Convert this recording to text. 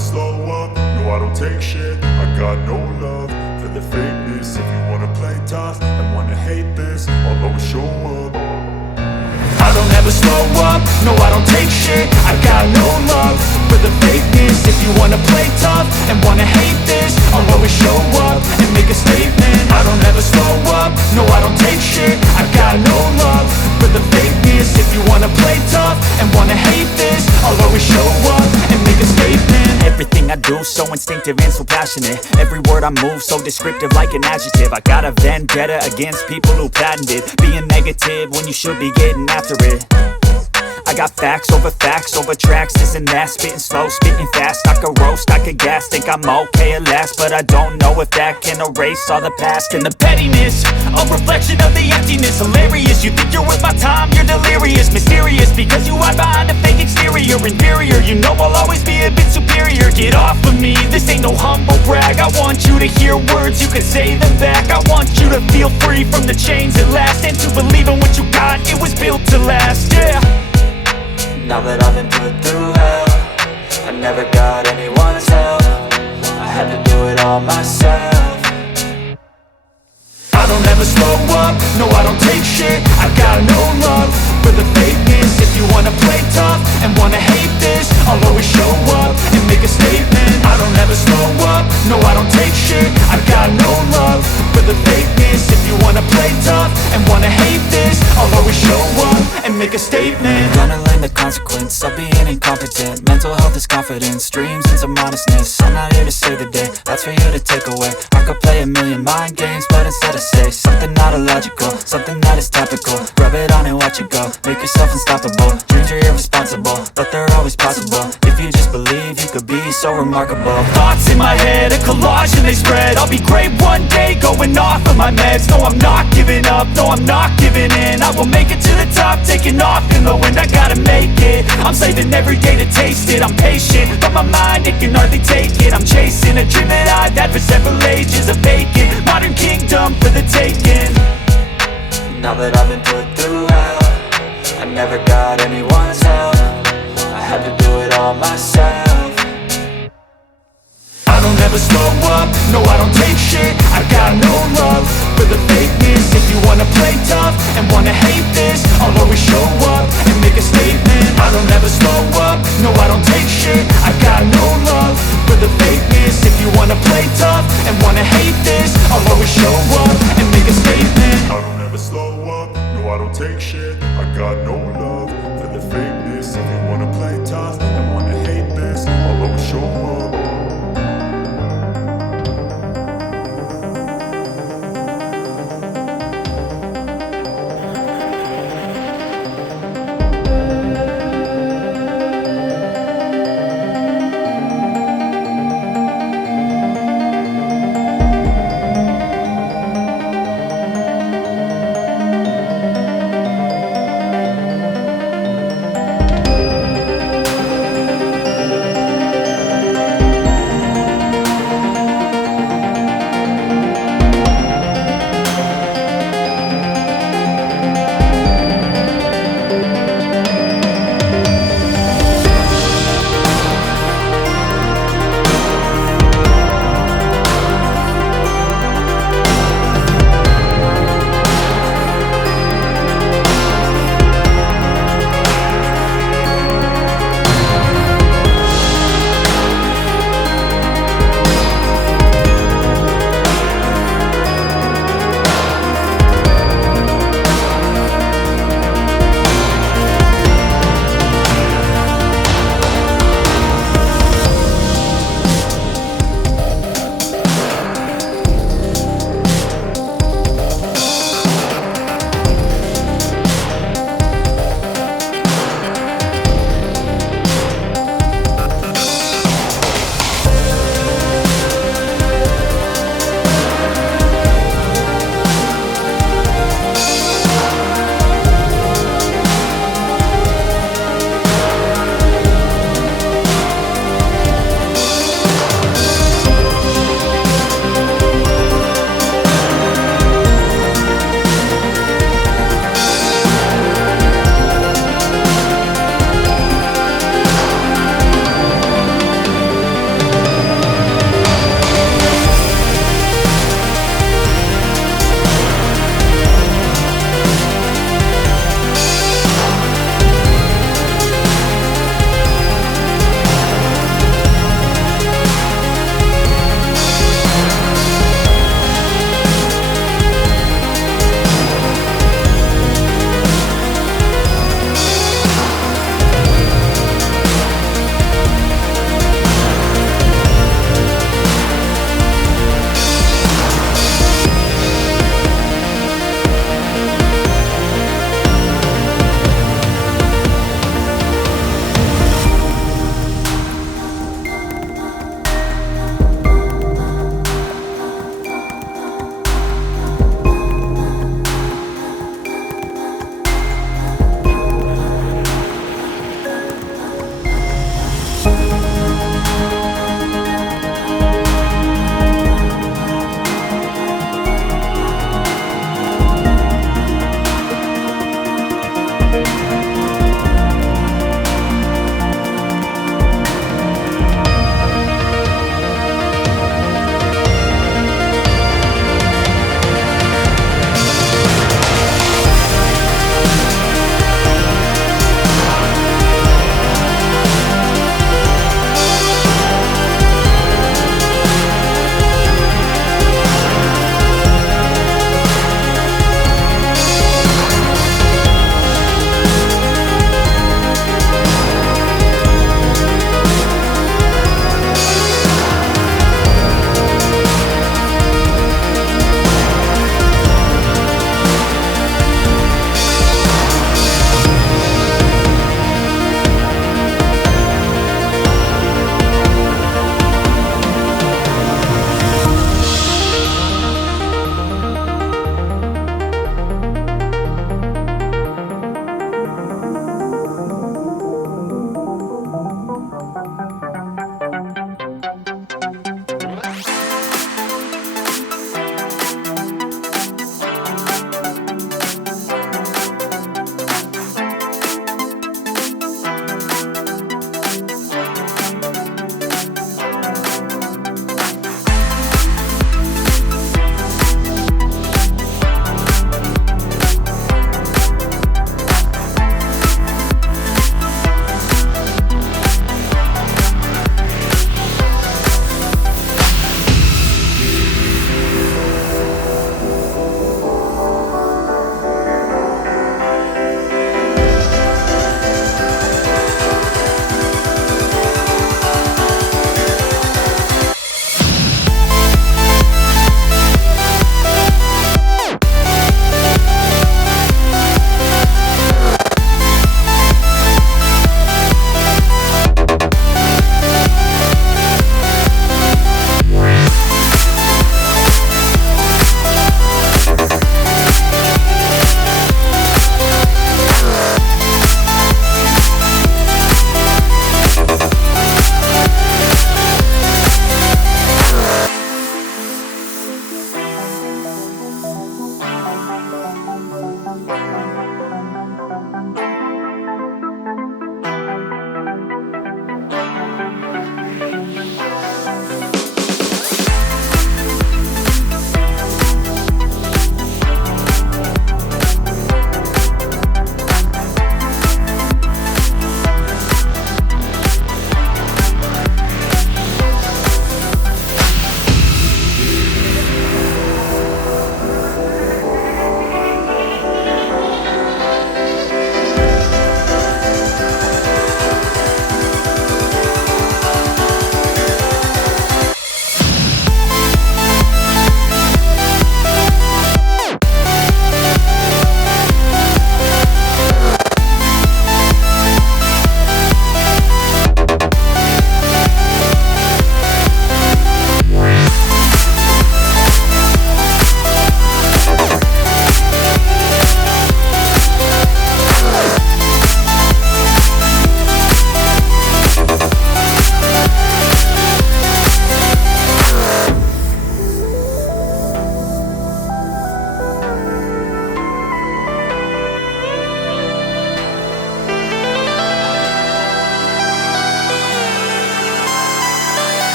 slow up, no I don't take shit. I got no love for the fakeness. If you wanna play tough and wanna hate this, I'll always show up. I don't ever slow up, no I don't take shit. I got no love for the fakeness. If you wanna play tough and wanna hate this, I'll always show up and make a statement. I don't ever slow up, no I don't take shit. I got no love for the fakeness. If you wanna play tough and wanna hate this, I'll always show up and make a statement. Everything I do so instinctive and so passionate. Every word I move so descriptive like an adjective. I got a vendetta against people who patented being negative when you should be getting after it. I got facts over tracks, this and that. Spitting slow, spitting fast, I could roast, I could gas. Think I'm okay at last, but I don't know if that can erase all the past. And the pettiness, a reflection of the emptiness. Hilarious, you think you're worth my time, you're delirious. Mysterious, because you hide behind a fake exterior. Inferior, you know I'll always be a bit superior. Get off of me, this ain't no humble brag. I want you to hear words, you can say them back. I want you to feel free from the chains at last, and to believe in what you got, it was built to last, yeah. Now that I've been put through hell, I never got anyone's help. I had to do it all myself. I don't ever slow up, no I don't take shit. I got no love for the fakeness. If you wanna play tough and wanna hate this, I'll always show up and make a statement. I don't ever slow up, no I don't take shit. I got no love for the fakeness. If you wanna play tough and wanna hate this, I'll always show up and make a statement. Gonna learn the consequence of being incompetent. Mental health is confidence, dreams and some honestness. I'm not here to save the day, that's for you to take away. I could play a million mind games, but instead I say something not illogical, something that is topical. Rub it on and watch it go, make yourself unstoppable. Dreams are irresponsible, but they're always possible. If you just believe, you could be so remarkable. Thoughts in my head, a collage and they spread. I'll be great one day, going off of my meds. No, I'm not giving up, no, I'm not giving in. I will make it to the top, taking off in the wind. I gotta make it, I'm saving every day to taste it. I'm patient, but my mind, it can hardly take it. I'm chasing a dream that I've had for several ages. A vacant, modern kingdom for the taking. Now that I've been put through hell, I never got anyone's help. I had to do it all myself. I don't ever slow up, no I don't take shit. I got no love for the fakeness. If you wanna play tough and wanna hate this, I'll always show up and make a statement. I don't ever slow up, no I don't take shit. I got no love for the fakeness. If you wanna play tough and wanna hate this, I'll always show up and make a statement. I don't ever slow up, no I don't take shit. I got no love for the fakeness. If you wanna play tough and wanna hate this, I'll always show up.